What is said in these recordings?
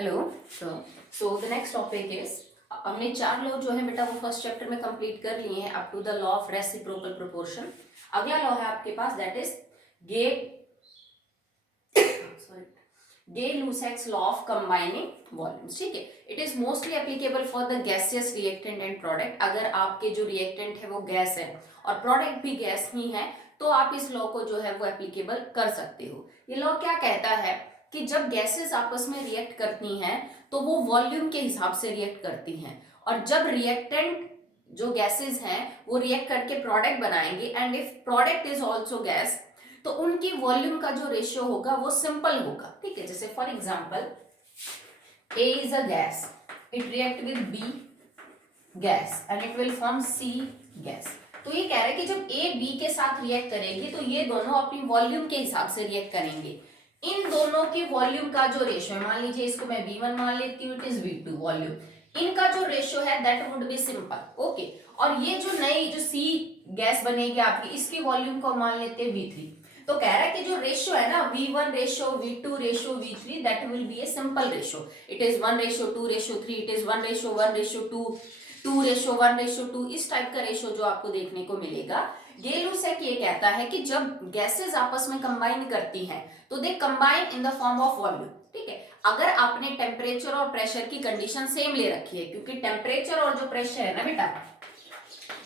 Hello. So the next topic is, हमने 4 law जो है बेटा वो फर्स्ट चैप्टर में कंप्लीट कर लिए हैं up to the law of reciprocal proportion. अगला लॉ है आपके पास that is gay sorry Gay-Lussac's law of combining volumes। ठीक है, it is mostly applicable for the gaseous reactant and product. अगर आपके जो रिएक्टेंट है वो गैस है और प्रोडक्ट भी गैस ही है तो आप इस लॉ को जो है वो एप्लीकेबल कर सकते हो। ये लॉ क्या कहता है कि जब गैसेस आपस में रिएक्ट करती हैं तो वो वॉल्यूम के हिसाब से रिएक्ट करती हैं, और जब रिएक्टेंट जो गैसेस हैं वो रिएक्ट करके प्रोडक्ट बनाएंगे and if product is also gas तो उनकी वॉल्यूम का जो रेशियो होगा वो सिंपल होगा। ठीक है, जैसे for example A is a gas, it react with B gas and it will form C gas. तो ये कह रहा है कि जब A B के साथ रिएक्ट करेगी तो ये दोनों अपनी वॉल्यूम के हिसाब से रिएक्ट करेंगे। इन दोनों की वॉल्यूम का जो रेशियो है, मान लीजिए इसको मैं V1 मान लेती हूँ, इट इज V2 वॉल्यूम, इनका जो रेशियो है that would be simple. Okay, और ये जो नई जो C गैस बनेगी आपकी, इसकी वॉल्यूम को मान लेते हैं V3। तो कह रहा है कि जो रेशियो है ना V1 ratio V2 ratio V3 that will be a simple ratio. It is 1:2:3, it is 1:1:2, 2:1:2, इस टाइप का रेशियो जो आपको देखने को मिलेगा। Gay-Lussac ये कहता है कि जब गैसेस आपस में कंबाइन करती हैं तो they combine in the form of volume. ठीक है, अगर आपने टेम्परेचर और प्रेशर की कंडीशन सेम ले रखी है, क्योंकि टेम्परेचर और जो प्रेशर है ना बेटा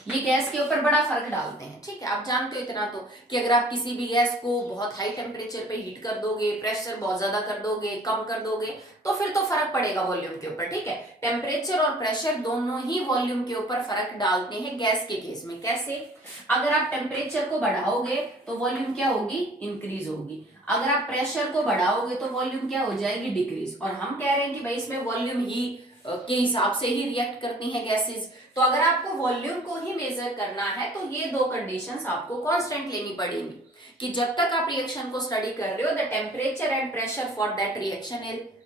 ये गैस के ऊपर बड़ा फर्क डालते हैं। ठीक है, आप जानते हो इतना तो कि अगर आप किसी भी गैस को बहुत हाई टेम्परेचर पे हीट कर दोगे, प्रेशर बहुत ज्यादा कर दोगे, कम कर दोगे, तो फिर तो फर्क पड़ेगा वॉल्यूम के ऊपर। ठीक है, टेम्परेचर और प्रेशर दोनों ही वॉल्यूम के ऊपर फर्क डालते हैं गैस के केस में। कैसे? अगर आप टेम्परेचर को बढ़ाओगे तो वॉल्यूम क्या होगी? इंक्रीज होगी। अगर आप प्रेशर को बढ़ाओगे तो वॉल्यूम क्या हो जाएगी? डिक्रीज। और हम कह रहे हैं कि भाई इसमें वॉल्यूम ही के हिसाब से ही रिएक्ट करती हैं गैसेस। तो अगर आपको वॉल्यूम को ही मेजर करना है तो ये दो कंडीशंस आपको कांस्टेंट लेनी पड़ेगी कि जब तक आप रिएक्शन को स्टडी कर रहे हो the temperature and pressure for that reaction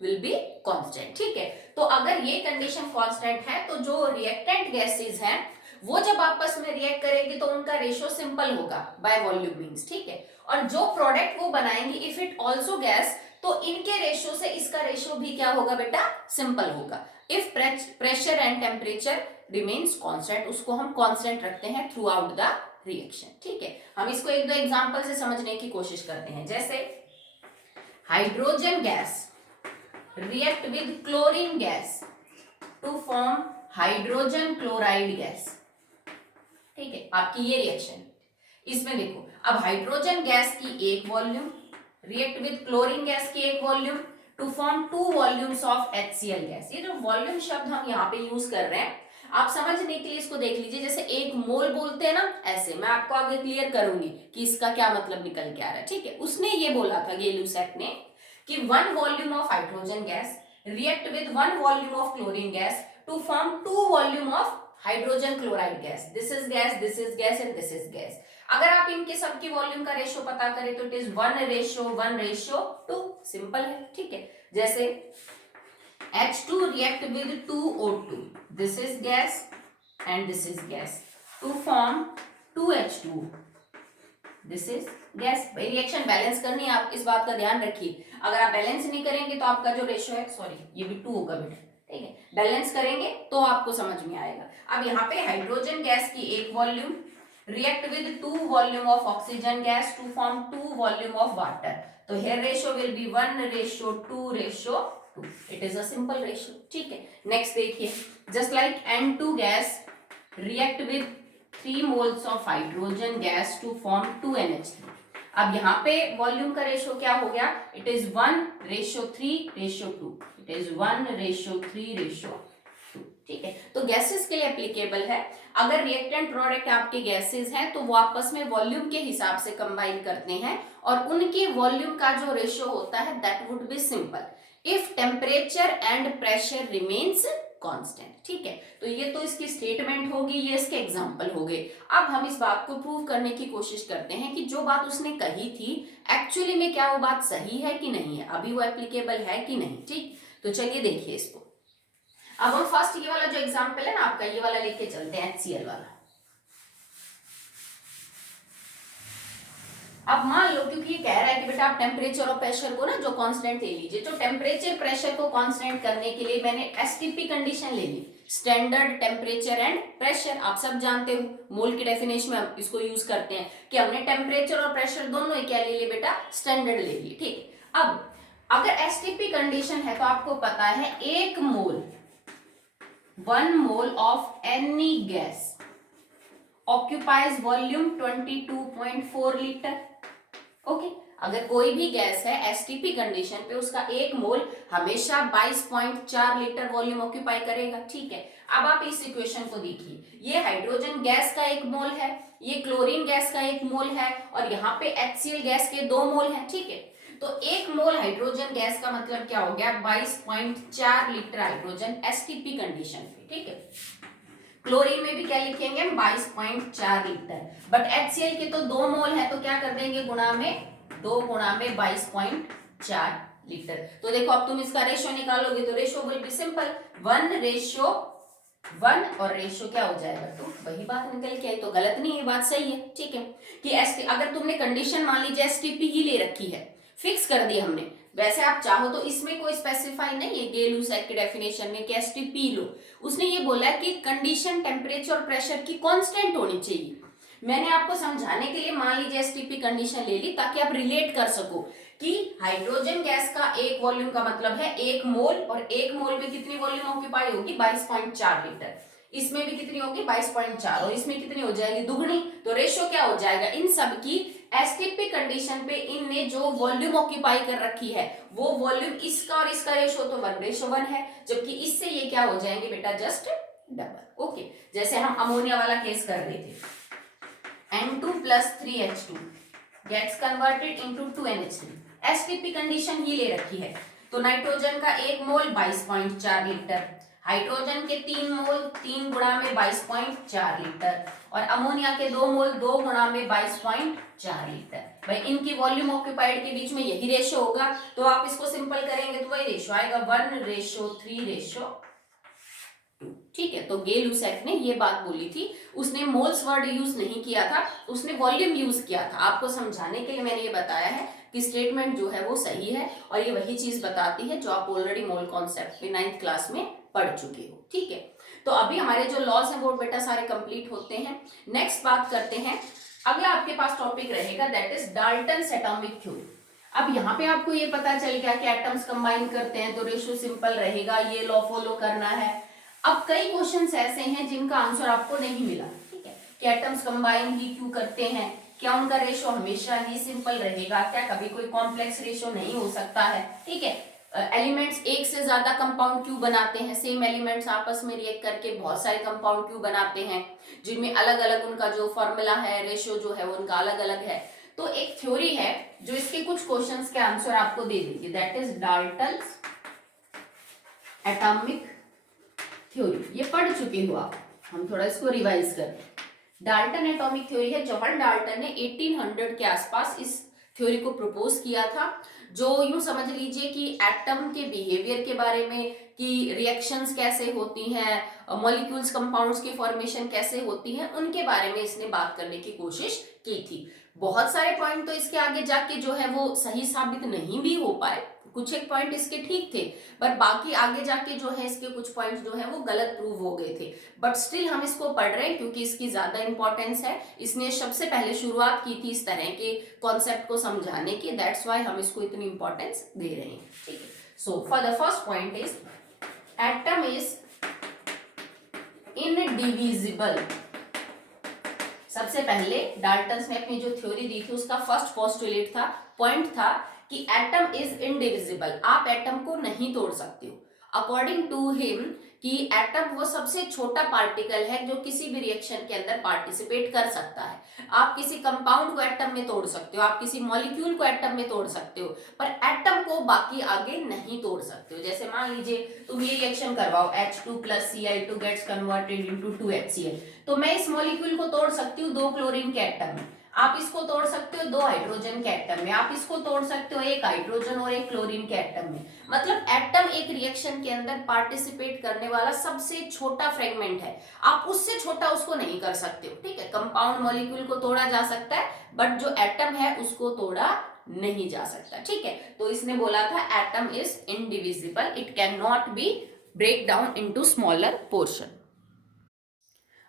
will be constant. ठीक है, तो अगर ये कंडीशन कांस्टेंट है तो जो रिएक्टेंट गैसेस हैं वो जब आपस में रिएक्ट करेंगे तो उनका रेशियो सिंपल होगा बाय वॉल्यूम मींस। ठीक है, और जो प्रोडक्ट वो बनाएंगे इफ इट आल्सो गैस तो इनके रेशियो से इसका रेशियो भी क्या होगा बेटा? सिंपल होगा। If pressure and temperature remains constant, उसको हम कांस्टेंट रखते हैं थ्रू आउट द रिएक्शन। ठीक है, हम इसको एक दो एग्जांपल से समझने की कोशिश करते हैं। जैसे hydrogen gas react with chlorine gas to form hydrogen chloride gas. ठीक है, आपकी ये रिएक्शन, इसमें देखो अब हाइड्रोजन गैस की एक volume react with chlorine gas की एक volume to form 2 volumes of HCl gas. ये जो वॉल्यूम शब्द हम यहाँ पे यूज कर रहे हैं, आप समझने के लिए इसको देख लीजिए। जैसे एक मोल बोलते हैं ना, ऐसे मैं आपको आगे क्लियर करूंगी कि इसका क्या मतलब निकल के आ रहा है। ठीक है, उसने ये बोला था Gay-Lussac ने कि 1 volume of hydrogen gas react with 1 volume of chlorine gas to form 2 volume of hydrogen chloride gas. This is gas, this is gas and this is gas. अगर आप इनके सबकी वॉल्यूम का रेशियो पता करें तो इट इज 1:1:2। सिंपल है। ठीक है, जैसे H2 react with 2O2, this is gas and this is gas to form 2H2, this is gas। भाई रिएक्शन बैलेंस करनी है, आप इस बात का ध्यान रखिए। अगर आप बैलेंस नहीं करेंगे तो आपका जो रेशियो है, सॉरी ये भी 2 होगा बेटा। ठीक है, बैलेंस करेंगे तो आपको समझ में आएगा। अब यहाँ पे हाइड्रोजन गैस की एक volume react with 2 volume of oxygen gas to form 2 volume of water. तो here ratio will be 1:2:2। It is a simple ratio. ठीक है, नेक्स्ट देखिए, just like N2 gas react with 3 moles of hydrogen gas to form 2NH3। अब यहाँ पे volume का ratio क्या हो गया? It is 1:3:2। It is 1:3:2। ठीक है, तो गैसेस के लिए एप्लीकेबल है। अगर रिएक्टेंट प्रोडक्ट आपके गैसेस हैं तो वो आपस में वॉल्यूम के हिसाब से कंबाइन करते हैं और उनकी वॉल्यूम का जो रेशियो होता है that would be simple if temperature and pressure remains constant. ठीक है, तो ये तो इसकी स्टेटमेंट होगी, ये इसके एग्जांपल हो गए। अब हम इस बात को प्रूव करने की कोशिश करते हैं कि जो बात उसने कही थी एक्चुअली में क्या वो बात सही है कि नहीं है, अभी वो एप्लीकेबल है कि नहीं। ठीक, तो चलिए देखिए इसको। अब हम फर्स्ट ये वाला जो एग्जांपल है ना आपका, ये वाला लेके चलते हैं HCl वाला। अब मान लो, क्योंकि ये कह रहा है कि बेटा आप टेम्परेचर और प्रेशर को ना जो कांस्टेंट ले लीजिए, तो टेम्परेचर प्रेशर को कांस्टेंट करने के लिए मैंने एसटीपी कंडीशन ले ली, स्टैंडर्ड टेम्परेचर एंड प्रेशर। आप सब जानते हो मोल की डेफिनेशन में हम इसको यूज करते हैं कि हमने टेम्परेचर और प्रेशर दोनों ही क्या ले लिए बेटा, स्टैंडर्ड ले लिए। ठीक, अब अगर एसटीपी कंडीशन है तो आपको पता है 1 मोल 1 mole of any gas occupies volume 22.4 litre. Okay, अगर कोई भी गैस है एसटीपी कंडीशन पे, उसका 1 मोल हमेशा 22.4 लीटर वॉल्यूम ऑक्यूपाई करेगा। ठीक है, अब आप इस इक्वेशन को देखिए, ये हाइड्रोजन गैस का 1 मोल है, ये क्लोरीन गैस का 1 मोल है, और यहाँ पे HCl गैस के 2 मोल हैं। ठीक है, तो 1 मोल हाइड्रोजन गैस का मतलब क्या हो गया, 22.4 लीटर हाइड्रोजन एसटीपी कंडीशन पे। ठीक है, क्लोरीन में भी क्या लिखेंगे हम, 22.4 लीटर, बट HCl के तो 2 मोल है, तो क्या कर देंगे, गुणा में 2 गुणा में 22.4 लीटर। तो देखो अब तुम इसका रेशियो निकालोगे तो रेशियो विल बी सिंपल, 1:1 और रेशियो क्या हो जाएगा, तो वही बात निकल के आई। तो गलत नहीं है, बात सही है। ठीक है, कि अगर तुमने कंडीशन मान लीजिए एसटीपी ही ले रखी है, फिक्स कर दी हमने, वैसे आप चाहो तो इसमें कोई स्पेसिफाई नहीं है गे-लुसैक की डेफिनेशन में कि एसटीपी लो, उसने ये बोला कि कंडीशन टेम्परेचर और प्रेशर की कांस्टेंट होनी चाहिए। मैंने आपको समझाने के लिए मान लीजिए एसटीपी कंडीशन ले ली ताकि आप रिलेट कर सको कि हाइड्रोजन गैस का 1 वॉल्यूम का मतलब है 1 मोल, और 1 मोल में कितनी वॉल्यूम ऑक्यूपाई होगी, 22.4 लीटर। इसमें भी कितनी होगी, 22.4, और इसमें कितनी हो जाएगी, दुगनी। तो रेशियो क्या हो जाएगा, इन सब की एसटीपी कंडीशन पे इनने जो वॉल्यूम ऑक्यूपाई कर रखी है वो वॉल्यूम इसका और इसका रेशियो तो 1:1 है, जबकि इससे ये क्या हो जाएंगे बेटा, जस्ट डबल। ओके, जैसे हम अमोनिया वाला केस कर रहे थे, N2 plus 3H2 gets converted into 2NH3, STP condition ही ले रखी है। तो नाइट्रोजन का 1 मोल 22.4 लीटर, हाइड्रोजन के 3 मोल 3 गुणा में 22.4 लीटर, और अमोनिया के 2 मोल 2 गुणा में 22.4 लीटर। भाई इनकी वॉल्यूम ऑक्यूपाइड के बीच में यही रेशियो होगा, तो आप इसको सिंपल करेंगे तो वही रेशियो आएगा, 1:3:2। ठीक है, तो गे-लुसैक ने ये बात बोली थी, उसने मोल्स वर्ड यूज नहीं किया था, उसने वॉल्यूम यूज किया था। आपको समझाने के लिए मैंने ये बताया है कि स्टेटमेंट जो है वो सही है, और ये वही चीज बताती है जो आप ऑलरेडी मोल कॉन्सेप्ट में 9th क्लास में पढ़ चुके हो। ठीक है, तो अभी हमारे जो लॉज हैं वो बेटा सारे कंप्लीट होते हैं। नेक्स्ट बात करते हैं, अगला आपके पास टॉपिक रहेगा that is Dalton's atomic theory. अब यहाँ पे आपको ये पता चल गया कि एटम्स कंबाइन करते हैं तो रेशियो सिंपल रहेगा, ये लॉ फॉलो करना है। अब कई क्वेश्चंस ऐसे हैं जिनका आंसर आपको नहीं मिला। ठीक है, कि एटम्स कंबाइन ही क्यों करते हैं, क्या उनका रेशियो हमेशा ही सिंपल रहेगा, क्या कभी कोई कॉम्प्लेक्स रेशियो नहीं हो सकता है। ठीक है, एलिमेंट्स एक से ज्यादा कंपाउंड क्यों बनाते हैं, सेम एलिमेंट्स आपस में रिएक्ट करके बहुत सारे कंपाउंड क्यों बनाते हैं, जिनमें अलग अलग उनका जो फॉर्मूला है, रेशियो जो है वो उनका अलग अलग है। तो एक थ्योरी है जो इसके कुछ क्वेश्चंस के आंसर आपको दे देगी, that is Dalton's atomic theory. ये पढ़ चुके हो आप, हम थोड़ा इसको रिवाइज करें। डाल्टन एटॉमिक थ्योरी है, जॉन डाल्टन ने 1800 के आसपास इस थ्योरी को प्रपोज किया था, जो यूं समझ लीजिए कि एटम के बिहेवियर के बारे में, कि रिएक्शंस कैसे होती हैं, मॉलिक्यूल्स कंपाउंड्स की फॉर्मेशन कैसे होती है, उनके बारे में इसने बात करने की कोशिश की थी। बहुत सारे पॉइंट तो इसके आगे जाके जो है वो सही साबित नहीं भी हो पाए, कुछ एक पॉइंट इसके ठीक थे, पर बाकी आगे जाके जो है इसके कुछ पॉइंट्स जो है वो गलत प्रूव हो गए थे। बट स्टिल हम इसको पढ़ रहे हैं क्योंकि इसकी ज्यादा इंपॉर्टेंस है, इसने सबसे पहले शुरुआत की थी इस तरह के कॉन्सेप्ट को समझाने की, दैट्स व्हाई हम इसको इतनी इंपॉर्टेंस दे रहे हैं। ठीक है, so for the first point is atom is indivisible. सबसे पहले डाल्टन्स ने अपनी जो थ्योरी दी थी उसका फर्स्ट पोस्टुलेट था, पॉइंट था कि एटम इज इनडिविजिबल, आप एटम को नहीं तोड़ सकते हो। अकॉर्डिंग टू हिम कि एटम वो सबसे छोटा पार्टिकल है जो किसी भी रिएक्शन के अंदर पार्टिसिपेट कर सकता है। आप किसी कंपाउंड को एटम में तोड़ सकते हो, आप किसी मॉलिक्यूल को एटम में तोड़ सकते हो, पर एटम को बाकी आगे नहीं तोड़ सकते हो। जैसे मान लीजिए तुम ये रिएक्शन करवाओ, H2 + Cl2 gets converted into 2HCl, तो मैं इस मॉलिक्यूल को तोड़ सकती हूँ 2 क्लोरीन के एटम में। आप इसको तोड़ सकते हो दो हाइड्रोजन के एटम में, आप इसको तोड़ सकते हो एक हाइड्रोजन और एक क्लोरीन के एटम में। मतलब एटम एक रिएक्शन के अंदर पार्टिसिपेट करने वाला सबसे छोटा फ्रेगमेंट है, आप उससे छोटा उसको नहीं कर सकते हो, ठीक है। कंपाउंड मॉलिक्यूल को तोड़ा जा सकता है बट जो एटम है उसको तोड़ा नहीं जा सकता, ठीक है। तो इसने बोला था atom is indivisible, it can not be break down into smaller portion.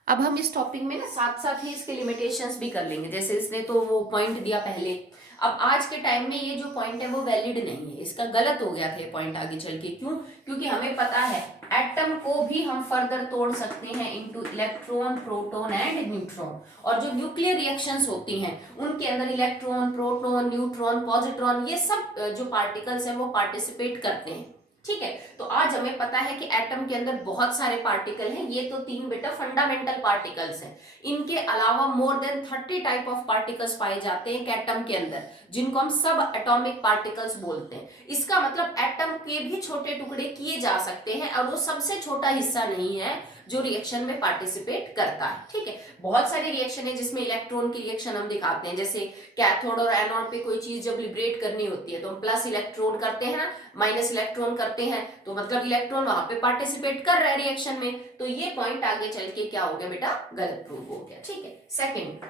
अब हम इस टॉपिक में ना साथ साथ ही इसके लिमिटेशंस भी कर लेंगे, जैसे इसने तो वो पॉइंट दिया पहले, अब आज के टाइम में ये जो पॉइंट है वो वैलिड नहीं है, इसका गलत हो गया था ये पॉइंट आगे चल के। क्यों? क्योंकि हमें पता है एटम को भी हम फर्दर तोड़ सकते हैं into electron, proton and neutron. और जो न्यूक्लियर रिएक्शंस होती हैं उनके अंदर इलेक्ट्रॉन, प्रोटॉन, न्यूट्रॉन, पॉजिट्रॉन, ये सब जो पार्टिकल्स हैं वो पार्टिसिपेट करते हैं, ठीक है। तो आज हमें पता है कि एटम के अंदर बहुत सारे पार्टिकल हैं, ये तो तीन बेटा फंडामेंटल पार्टिकल्स हैं। इनके अलावा more than 30 type of particles पाए जाते हैं एटम के अंदर, जिनको हम सब एटॉमिक पार्टिकल्स बोलते हैं। इसका मतलब एटम के भी छोटे टुकड़े किए जा सकते हैं और वो सबसे छोटा हिस्सा नहीं है जो रिएक्शन में पार्टिसिपेट करता है, ठीक है। बहुत सारी रिएक्शन है जिसमें इलेक्ट्रॉन की रिएक्शन हम दिखाते हैं, जैसे कैथोड और एनोड पे कोई चीज जब लिबरेट करनी होती है तो हम प्लस इलेक्ट्रॉन करते हैं ना, माइनस इलेक्ट्रॉन करते हैं, तो मतलब इलेक्ट्रॉन वहां पे पार्टिसिपेट कर रहा है रिएक्शन में। तो ये पॉइंट आगे चल के क्या हो गया बेटा, गलत प्रूव हो गया, ठीक है। Second,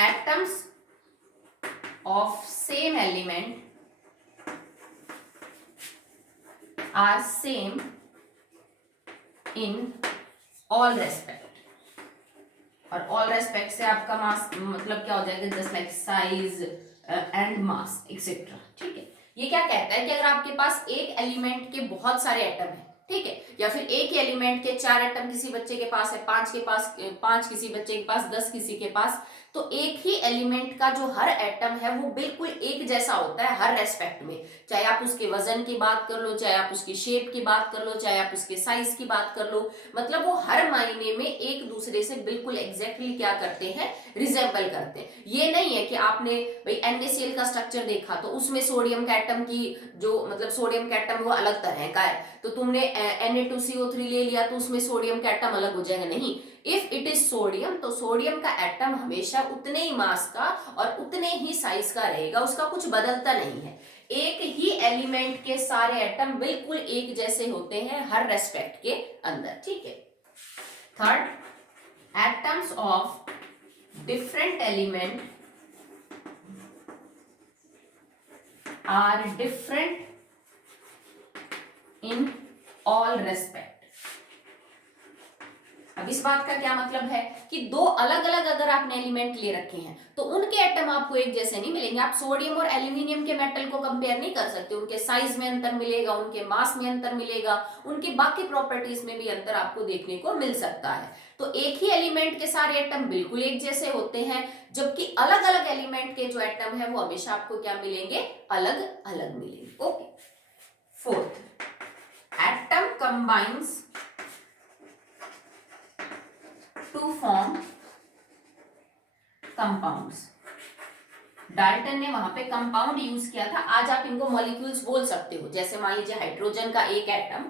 atoms of same element are same in all respect. और ऑल रेस्पेक्ट से आपका मास मतलब क्या हो जाएगा, just like size and mass etcetera, ठीक है। ये क्या कहता है कि अगर आपके पास एक एलिमेंट के बहुत सारे एटम हैं, ठीक है, या फिर एक ही एलिमेंट के 4 एटम किसी बच्चे के पास है, 5 के पास 5 किसी बच्चे के पास, 10 किसी के पास, तो एक ही एलिमेंट का जो हर एटम है वो बिल्कुल एक जैसा होता है हर रेस्पेक्ट में। चाहे आप उसके वजन की बात कर लो, चाहे आप उसकी शेप की बात कर लो, चाहे आप उसके साइज की बात कर लो, मतलब वो हर मायने में एक दूसरे से बिल्कुल एग्जैक्टली क्या करते हैं, रिजेंबल करते हैं। ये नहीं है कि आपने भाई NaCl का स्ट्रक्चर देखा तो उसमें सोडियम के एटम की जो मतलब सोडियम का एटम वो अलग तरह का है, तो तुमने Na2CO3 ले लिया तो उसमें सोडियम का एटम अलग हो जाएगा, नहीं। इफ इट इज सोडियम तो सोडियम का एटम हमेशा उतने ही मास का और उतने ही साइज का रहेगा, उसका कुछ बदलता नहीं है। एक ही एलिमेंट के सारे एटम बिल्कुल एक जैसे होते हैं हर रेस्पेक्ट के अंदर, ठीक है। Third, atoms of different element are different in all respect. अब इस बात का क्या मतलब है कि दो अलग अलग अगर आपने एलिमेंट ले रखे हैं तो उनके एटम आपको एक जैसे नहीं मिलेंगे। आप सोडियम और एल्यूमिनियम के मेटल को कंपेयर नहीं कर सकते, उनके साइज में अंतर मिलेगा, उनके मास में अंतर मिलेगा, उनकी बाकी प्रॉपर्टीज में भी अंतर आपको देखने को मिल सकता है। तो एक ही एलिमेंट के सारे एटम बिल्कुल एक जैसे होते हैं, जबकि अलग अलग एलिमेंट के जो एटम है वो हमेशा आपको क्या मिलेंगे, अलग अलग मिलेंगे, okay. Fourth, atom combines to form compounds. Dalton ने वहां पे कंपाउंड यूज किया था, आज आप इनको मॉलिक्यूल्स बोल सकते हो। जैसे मान लीजिए हाइड्रोजन का एक एटम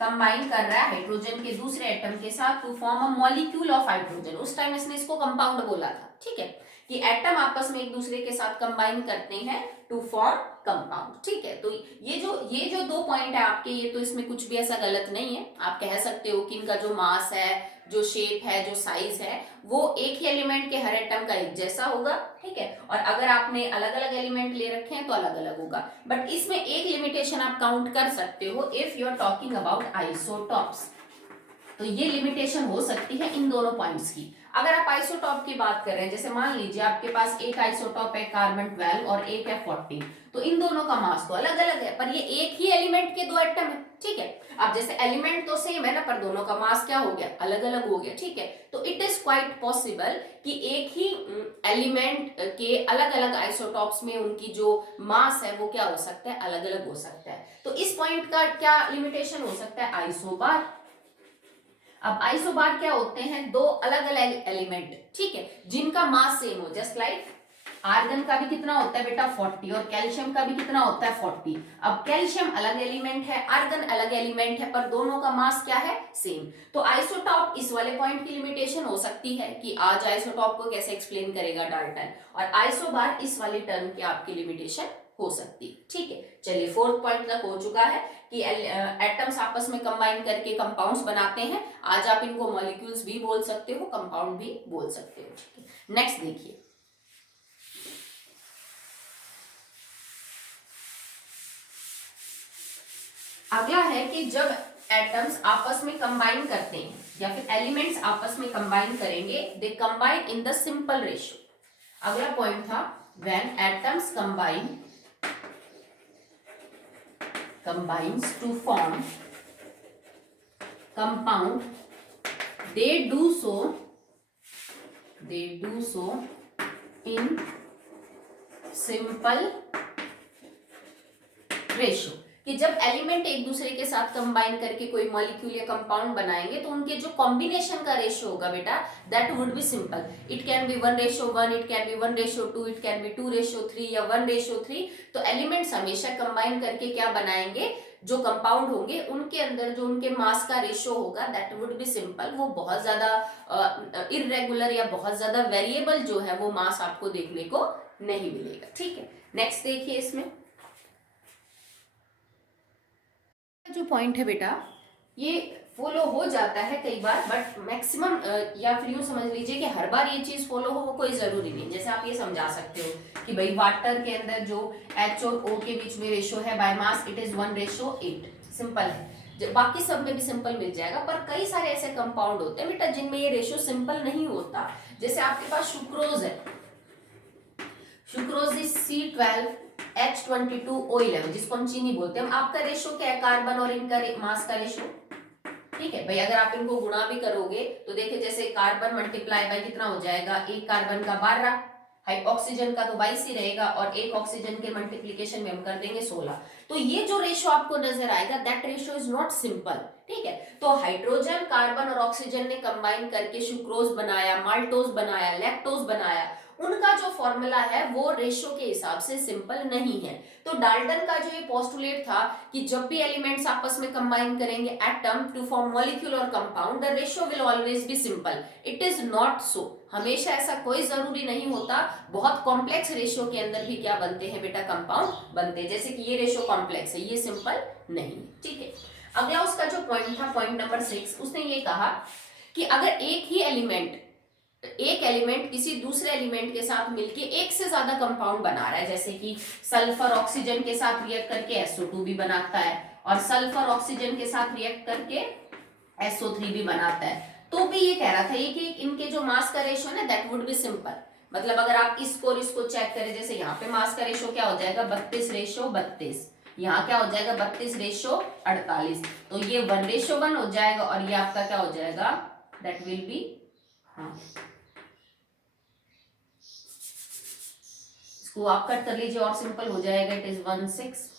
कंबाइन कर रहा है हाइड्रोजन के दूसरे एटम के साथ to form a molecule of hydrogen, उस टाइम इसने इसको कंपाउंड बोला था, ठीक है, कि एटम आपस में एक दूसरे के साथ कंबाइन करते हैं टू फॉर्म कंपाउंड, ठीक है। तो ये जो दो पॉइंट है आपके, ये तो इसमें कुछ भी ऐसा गलत नहीं है। आप कह सकते हो कि इनका जो मास है, जो शेप है, जो साइज है, वो एक ही एलिमेंट के हर एटम का एक जैसा होगा, ठीक है। और अगर आपने अलग अलग एलिमेंट ले रखे हैं तो अलग अलग होगा। बट इसमें एक लिमिटेशन आप काउंट कर सकते हो, if you are talking about isotopes, तो ये लिमिटेशन हो सकती है इन दोनों पॉइंट्स की। अगर आप आइसोटॉप की बात कर रहे हैं, जैसे मान लीजिए आपके पास एक आइसोटॉप है कार्बन 12 और एक है 14, तो इन दोनों का मास तो अलग अलग है पर ये एक ही एलिमेंट के दो एटम है, ठीक है। अब जैसे एलिमेंट तो सेम है ना, पर दोनों का मास क्या हो गया, अलग अलग हो गया, ठीक है। तो इट इज क्वाइट पॉसिबल कि एक ही एलिमेंट के अलग अलग आइसोटॉप्स में उनकी जो मास है वो क्या हो सकता है, अलग अलग हो सकता है। तो इस पॉइंट का क्या लिमिटेशन हो सकता है, आइसोबार। अब आइसोबार क्या होते हैं, दो अलग अलग एलिमेंट, ठीक है, जिनका मास सेम हो, जस्ट लाइक आर्गन का भी कितना होता है बेटा 40 और कैल्शियम का भी कितना होता है 40। अब कैल्शियम अलग एलिमेंट है, आर्गन अलग एलिमेंट है, पर दोनों का मास क्या है सेम। तो आइसोटॉप इस वाले पॉइंट की लिमिटेशन हो सकती है कि आज आइसोटॉप को कैसे एक्सप्लेन करेगा डाल्टन, और आइसोबार इस वाली टर्म की आपकी लिमिटेशन हो सकती है। ठीक है, चलिए फोर्थ पॉइंट तक हो चुका है कि एटम्स आपस में कंबाइन करके कंपाउंड्स बनाते हैं। आज आप इनको मॉलिक्यूल्स भी बोल सकते हो, कंपाउंड भी बोल सकते हो। नेक्स्ट देखिए, अगला है कि जब एटम्स आपस में कंबाइन करते हैं या फिर एलिमेंट्स आपस में कंबाइन करेंगे, they combine in the simple ratio. अगला पॉइंट था when atoms combines to form compound, they do so in simple ratio. कि जब एलिमेंट एक दूसरे के साथ कंबाइन करके कोई मॉलिक्यूल या कंपाउंड बनाएंगे तो उनके जो कॉम्बिनेशन का रेशियो होगा बेटा that would be simple. It can be 1:1, it can be 1:2, it can be 2:3 या 1:3। तो एलिमेंट्स हमेशा कंबाइन करके क्या बनाएंगे, जो कंपाउंड होंगे उनके अंदर जो उनके मास का रेशियो होगा दैट वुड बी सिंपल। वो बहुत ज्यादा इरेगुलर या बहुत ज्यादा वेरिएबल जो है वो मास आपको देखने को नहीं मिलेगा। ठीक है, नेक्स्ट देखिए, इसमें जो पॉइंट है बेटा ये फॉलो हो जाता है कई बार, बट मैक्सिमम या फिर यूं समझ लीजिए कि हर बार ये चीज फॉलो हो वो कोई जरूरी नहीं। जैसे आप ये समझा सकते हो कि भाई वाटर के अंदर जो H और O के बीच में रेशियो है by mass it is 1:8, simple है। बाकी सब में भी सिंपल मिल जाएगा, पर कई सारे ऐसे कंपाउंड होते हैं बेटा जिनमें ये रेशियो सिंपल नहीं होता। जैसे आपके पास सुक्रोज है, सुक्रोज इज C12H22O11 जिसको हम चीनी बोलते हैं। आपका रेशियो क्या है, कार्बन और इनका मास का रेशियो। ठीक है भाई, अगर आप इनको गुणा भी करोगे तो देखिए जैसे कार्बन मल्टीप्लाई बाय कितना हो जाएगा, एक कार्बन का 12, हाई ऑक्सीजन का तो 22 ही रहेगा, और एक ऑक्सीजन के मल्टीप्लीकेशन में हम कर देंगे 16। तो ये जो रेशियो आपको नजर आएगा that ratio is not simple. ठीक है, तो हाइड्रोजन, कार्बन और ऑक्सीजन ने कंबाइन करके सुक्रोज बनाया, माल्टोज बनाया, लैक्टोज बनाया, उनका जो फॉर्मूला है वो रेशियो के हिसाब से सिंपल नहीं है। तो डाल्टन का जो ये पोस्टुलेट था कि जब भी एलिमेंट्स आपस में कंबाइन करेंगे एटम टू फॉर्म मॉलिक्यूल और compound the ratio will always be simple. It is not so, हमेशा ऐसा कोई जरूरी नहीं होता। बहुत कॉम्प्लेक्स रेशियो के अंदर भी क्या बनते हैं बेटा, कंपाउंड बनते हैं। जैसे कि ये रेशियो कॉम्प्लेक्स है, ये सिंपल नहीं। ठीक है, अगला उसका जो पॉइंट था पॉइंट नंबर 6, उसने ये कहा कि अगर एक एलिमेंट किसी दूसरे एलिमेंट के साथ मिलके एक से ज्यादा कंपाउंड बना रहा है, जैसे कि सल्फर ऑक्सीजन के साथ रिएक्ट करके SO2 भी बनाता है और सल्फर ऑक्सीजन के साथ रिएक्ट करके SO3 भी बनाता है, तो भी ये कह रहा था ये कि इनके जो मास का रेशियो है ना दैट वुड बी सिंपल। मतलब अगर आप इसको और इसको चेक करें, जैसे यहाँ पे मास का रेशियो क्या हो जाएगा 32:32, यहाँ क्या हो जाएगा 32:48, तो ये 1:1 हो जाएगा और ये आपका क्या हो जाएगा दैट विल बी, हाँ इसको आप कट कर लीजिए और सिंपल हो जाएगा, इट इज 16, 16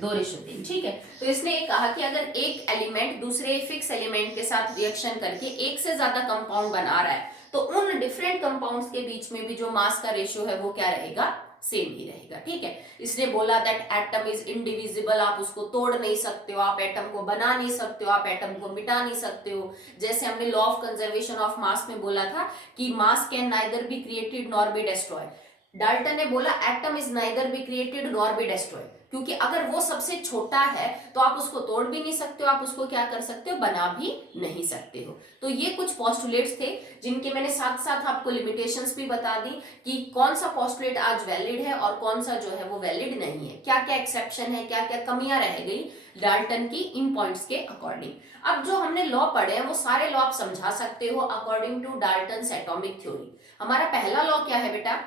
2:3। ठीक है, तो इसने ये कहा कि अगर एक एलिमेंट दूसरे फिक्स एलिमेंट के साथ रिएक्शन करके एक से ज्यादा कंपाउंड बना रहा है तो उन डिफरेंट कंपाउंड्स के बीच में भी जो मास का रेशियो है वो क्या रहेगा, सेम ही रहेगा। ठीक है, इसने बोला दैट एटम इज इनडिविजिबल, आप उसको तोड़ नहीं सकते हो, आप एटम को बना नहीं सकते हो, आप एटम को मिटा नहीं सकते हो। जैसे हमने लॉ ऑफ कंजर्वेशन ऑफ मास में बोला था कि मास can neither be created nor be destroy. Dalton ने बोला atom is neither be created nor be destroy, क्योंकि अगर वो सबसे छोटा है तो आप उसको तोड़ भी नहीं सकते हो, आप उसको क्या कर सकते हो, बना भी नहीं सकते हो। तो ये कुछ पोस्टुलेट्स थे जिनके मैंने साथ साथ आपको लिमिटेशंस भी बता दी कि कौन सा पोस्टुलेट आज वैलिड है और कौन सा जो है वो वैलिड नहीं है, क्या क्या एक्सेप्शन है, क्या क्या कमियां रह गई डाल्टन की इन पॉइंट्स के अकॉर्डिंग। अब जो हमने लॉ पढ़े हैं वो सारे लॉ आप समझा सकते हो according to Dalton's atomic theory. हमारा पहला लॉ क्या है बेटा,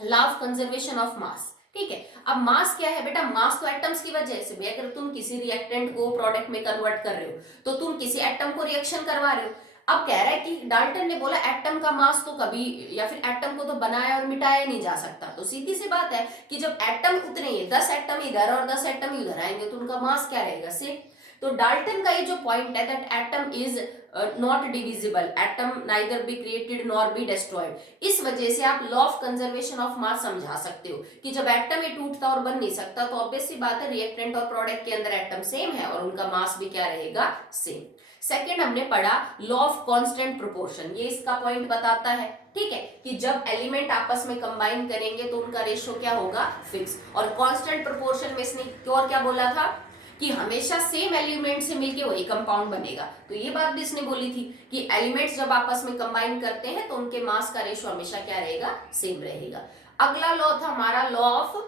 law of conservation of mass. ठीक है, अब मास क्या है बेटा, मास तो एटम्स की वजह से भी, अगर तुम किसी रिएक्टेंट को प्रोडक्ट में कन्वर्ट कर रहे हो तो तुम किसी एटम को रिएक्शन करवा रहे हो। अब कह रहा है कि डाल्टन ने बोला एटम का मास तो कभी या फिर एटम को तो बनाया और मिटाया नहीं जा सकता, तो सीधी सी बात है कि जब एटम उतने ही 10 एटम इधर और 10 एटम उधर आएंगे तो उनका मास क्या रहेगा, सेम। तो डाल्टन का ये जो पॉइंट है that atom is not divisible, atom neither be created nor be destroyed. इस वजह से आप लॉ ऑफ कंजर्वेशन ऑफ मास समझा सकते हो कि जब एटम ही टूटता और बन नहीं सकता तो ऑब्वियस सी बात है रिएक्टेंट और प्रोडक्ट के अंदर एटम सेम है और उनका मास भी क्या रहेगा, सेम। सेकेंड हमने पढ़ा लॉ ऑफ कांस्टेंट प्रोपोर्शन, ये इसका पॉइंट बताता है, ठीक है, कि जब एलिमेंट आपस में कंबाइन करेंगे तो उनका रेशियो क्या होगा, फिक्स। और कांस्टेंट प्रोपोर्शन में इसने और क्या बोला था कि हमेशा सेम एलिमेंट से मिलके वही कंपाउंड बनेगा। तो ये बात भी इसने बोली थी कि एलिमेंट्स जब आपस में कंबाइन करते हैं तो उनके मास का रेशियो हमेशा क्या रहेगा, सेम रहेगा। अगला लॉ था हमारा लॉ ऑफ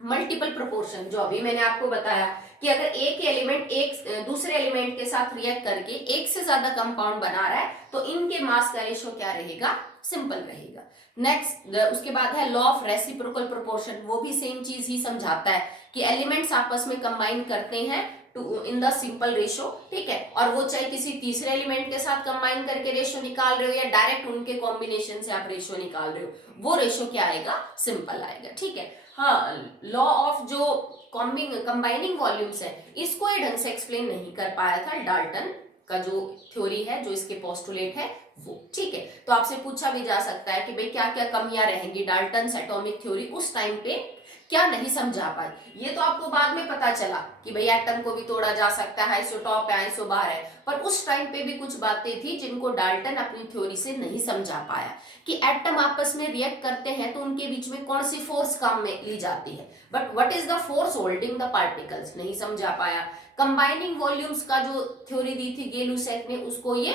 मल्टीपल प्रोपोर्शन, जो अभी मैंने आपको बताया कि अगर एक एलिमेंट एक दूसरे एलिमेंट के साथ रिएक्ट करके एक से ज्यादा कंपाउंड बना रहा है तो इनके मास का रेशियो क्या रहेगा, सिंपल रहेगा। नेक्स्ट उसके बाद है लॉ ऑफ रेसिप्रोकल प्रोपोर्शन, वो भी सेम चीज ही समझाता है कि एलिमेंट्स आपस में कंबाइन करते हैं to in the simple ratio, ठीक है, और वो चाहे किसी तीसरे एलिमेंट के साथ कंबाइन करके रेशियो निकाल रहे हो या डायरेक्ट उनके कॉम्बिनेशन से आप रेशियो निकाल रहे हो, वो रेशियो क्या आएगा, सिंपल आएगा, ठीक है। हाँ, लॉ ऑफ जो कंबाइनिंग वॉल्यूम्स है इसको ये ढंग से एक्सप्लेन नहीं कर पाया था डाल्टन का जो थ्योरी है, जो इसके पोस्टुलेट है वो, ठीक है। तो आपसे पूछा भी जा सकता है कि भाई क्या क्या कमियां रहेंगी डाल्टन एटॉमिक थ्योरी उस टाइम पे क्या नहीं समझा पाई। ये तो आपको बाद में पता चला कि भाई एटम को भी तोड़ा जा सकता है, आइसोटॉप है, आइसोबार है, पर उस टाइम पे भी कुछ बातें थी जिनको डाल्टन अपनी थ्योरी से नहीं समझा पाया कि एटम आपस में रिएक्ट करते हैं तो उनके बीच में कौन सी फोर्स काम में ली जाती है, but what is the force holding the particles नहीं समझा पाया। कंबाइनिंग वॉल्यूम्स का जो थ्योरी दी थी गे-लुसैक ने उसको ये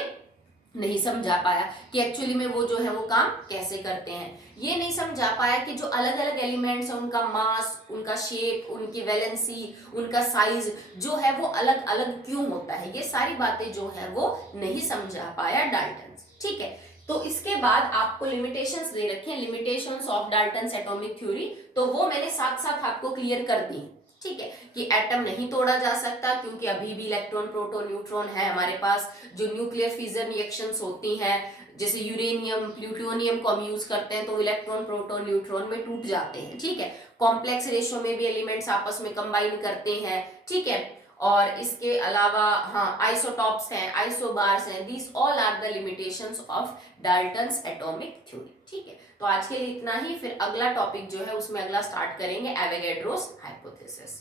नहीं समझा पाया कि एक्चुअली में वो जो है वो काम कैसे करते हैं। ये नहीं समझा पाया कि जो अलग अलग एलिमेंट्स हैं उनका मास, उनका शेप, उनकी वैलेंसी, उनका साइज जो है वो अलग अलग क्यों होता है, ये सारी बातें जो है वो नहीं समझा पाया डाल्टन, ठीक है। तो इसके बाद आपको लिमिटेशंस दे रखे हैं, limitations of Dalton atomic theory, तो वो मैंने साथ साथ आपको क्लियर कर दी, ठीक है, कि एटम नहीं तोड़ा जा सकता क्योंकि अभी भी इलेक्ट्रॉन प्रोटॉन न्यूट्रॉन है हमारे पास। जो न्यूक्लियर फिजन रिएक्शंस होती हैं जैसे यूरेनियम प्लूटोनियम को हम यूज करते हैं तो इलेक्ट्रॉन प्रोटॉन न्यूट्रॉन में टूट जाते हैं, ठीक है। कॉम्प्लेक्स रेशियो में भी एलिमेंट्स आपस में कंबाइन करते हैं, ठीक है। और इसके अलावा हाँ आइसोटॉप्स हैं, आइसोबार्स हैं, this all are the limitations of Dalton's atomic theory, ठीक है। तो आज के लिए इतना ही, फिर अगला टॉपिक जो है उसमें अगला स्टार्ट करेंगे एवोगैड्रोस हाइपोथेसिस।